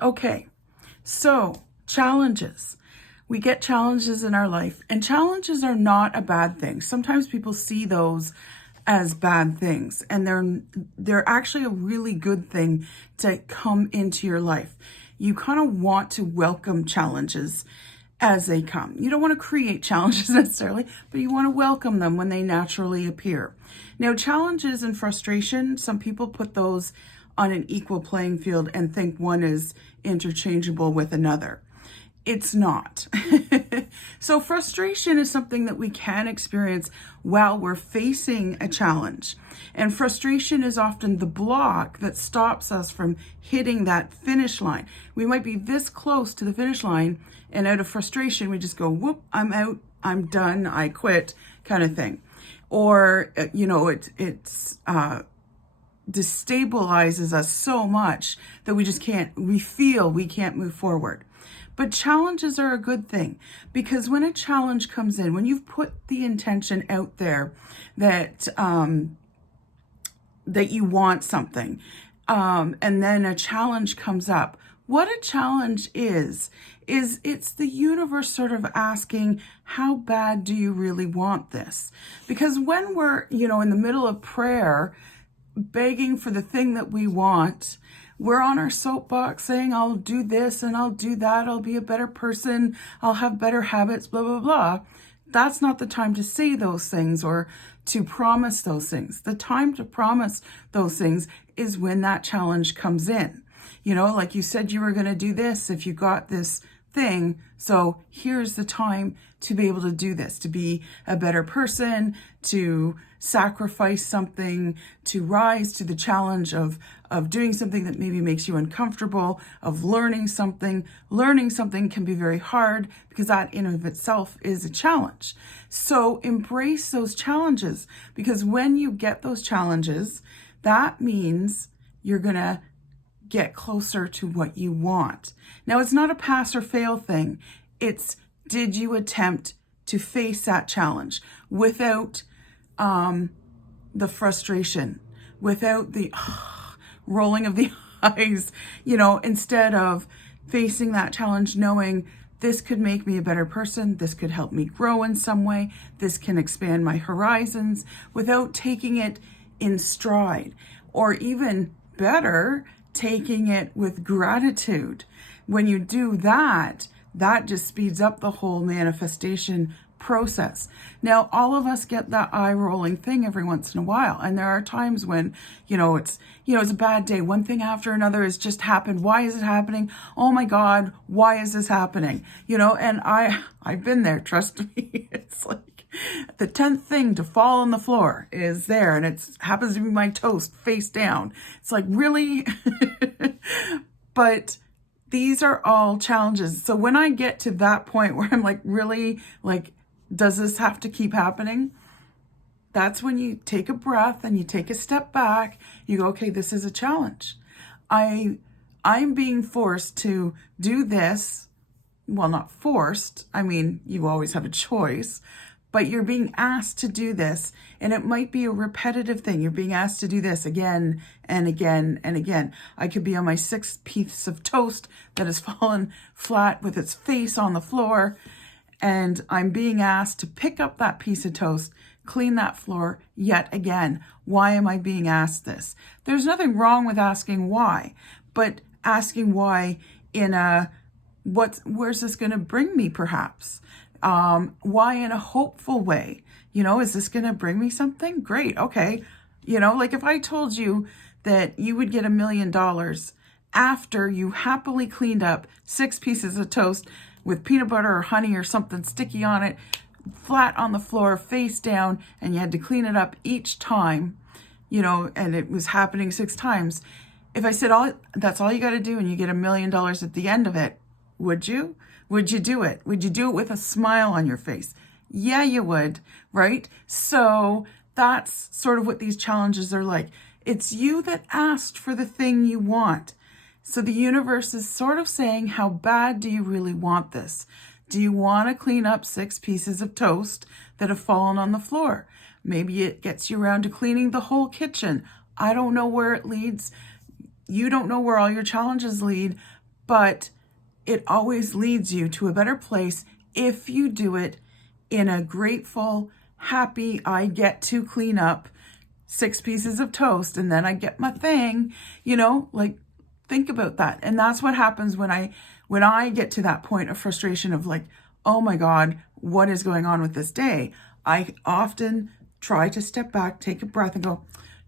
Okay, so challenges. We get challenges in our life, and challenges are not a bad thing. Sometimes people see those as bad things, and they're actually a really good thing to come into your life. You kind of want to welcome challenges as they come. You don't want to create challenges necessarily, but you want to welcome them when they naturally appear. Now, challenges and frustration, some people put those on an equal playing field and think one is interchangeable with another. It's not. So frustration is something that we can experience while we're facing a challenge. And frustration is often the block that stops us from hitting that finish line. We might be this close to the finish line, and out of frustration, we just go, whoop, I'm out, I'm done, I quit, kind of thing. Or, it's destabilizes us so much that we feel we can't move forward. But challenges are a good thing, because when a challenge comes in, when you've put the intention out there that that you want something, and then a challenge comes up, what a challenge is it's the universe sort of asking, how bad do you really want this? Because when we're, in the middle of prayer, begging for the thing that we want, we're on our soapbox saying, I'll do this and I'll do that, I'll be a better person, I'll have better habits, blah, blah, blah. That's not the time to say those things or to promise those things. The time to promise those things is when that challenge comes in. Like you said you were going to do this if you got this thing. So here's the time to be able to do this, to be a better person, to sacrifice something, to rise to the challenge of doing something that maybe makes you uncomfortable, of learning something. Learning something can be very hard because that in and of itself is a challenge. So embrace those challenges, because when you get those challenges, that means you're going to get closer to what you want. Now, it's not a pass or fail thing. It's, did you attempt to face that challenge without the frustration, without the rolling of the eyes, instead of facing that challenge knowing this could make me a better person, this could help me grow in some way, this can expand my horizons, without taking it in stride, or even better, taking it with gratitude. When you do that, that just speeds up the whole manifestation process. Now, all of us get that eye rolling thing every once in a while. And there are times when, it's a bad day. One thing after another has just happened. Why is it happening? Oh my God, why is this happening? And I've been there, trust me. It's like the 10th thing to fall on the floor is there, and it happens to be my toast face down. It's like, really? But these are all challenges. So when I get to that point where I'm like, really, like, does this have to keep happening? That's when you take a breath and you take a step back. You go, okay, this is a challenge. I'm being forced to do this. Well, not forced. I mean, you always have a choice, but you're being asked to do this, and it might be a repetitive thing. You're being asked to do this again and again and again. I could be on my 6th piece of toast that has fallen flat with its face on the floor, and I'm being asked to pick up that piece of toast, clean that floor yet again. Why am I being asked this? There's nothing wrong with asking why, but asking why in a, where's this going to bring me, perhaps? Why in a hopeful way? Is this going to bring me something? Great. Okay. Like if I told you that you would get $1 million after you happily cleaned up 6 pieces of toast with peanut butter or honey or something sticky on it, flat on the floor, face down, and you had to clean it up each time, and it was happening 6 times. If I said, that's all you got to do and you get $1 million at the end of it, would you? Would you do it? Would you do it with a smile on your face? Yeah, you would, right? So that's sort of what these challenges are like. It's you that asked for the thing you want. So the universe is sort of saying, how bad do you really want this? Do you want to clean up 6 pieces of toast that have fallen on the floor? Maybe it gets you around to cleaning the whole kitchen. I don't know where it leads. You don't know where all your challenges lead, but it always leads you to a better place if you do it in a grateful, happy, I get to clean up 6 pieces of toast and then I get my thing, like think about that. And that's what happens when I get to that point of frustration of like, oh my God, what is going on with this day? I often try to step back, take a breath and go,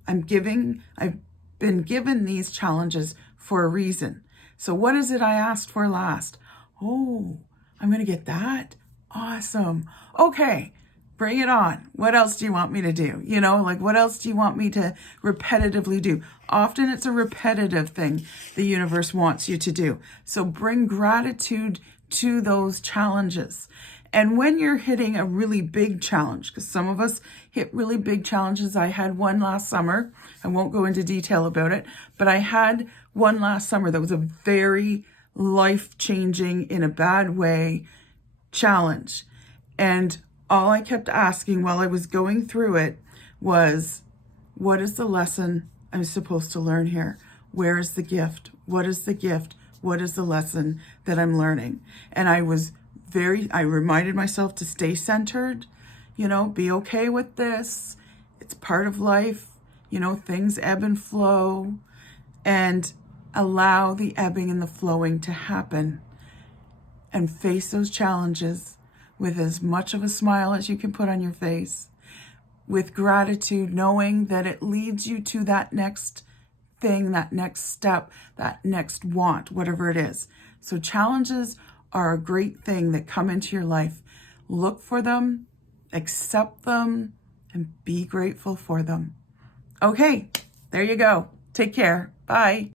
I've been given these challenges for a reason. So what is it I asked for last? Oh, I'm going to get that. Awesome. Okay, bring it on. What else do you want me to do? Like what else do you want me to repetitively do? Often it's a repetitive thing the universe wants you to do. So bring gratitude to those challenges. And when you're hitting a really big challenge, because some of us hit really big challenges. I had one last summer. I won't go into detail about it, but I had one last summer that was a very life-changing, in a bad way, challenge. And all I kept asking while I was going through it was, what is the lesson I'm supposed to learn here? Where is the gift? What is the gift? What is the lesson that I'm learning? And I reminded myself to stay centered, be okay with this. It's part of life. Things ebb and flow, and allow the ebbing and the flowing to happen, and face those challenges with as much of a smile as you can put on your face, with gratitude, knowing that it leads you to that next thing, that next step, that next want, whatever it is. So challenges are a great thing that come into your life. Look for them, accept them, and be grateful for them. Okay, there you go. Take care. Bye.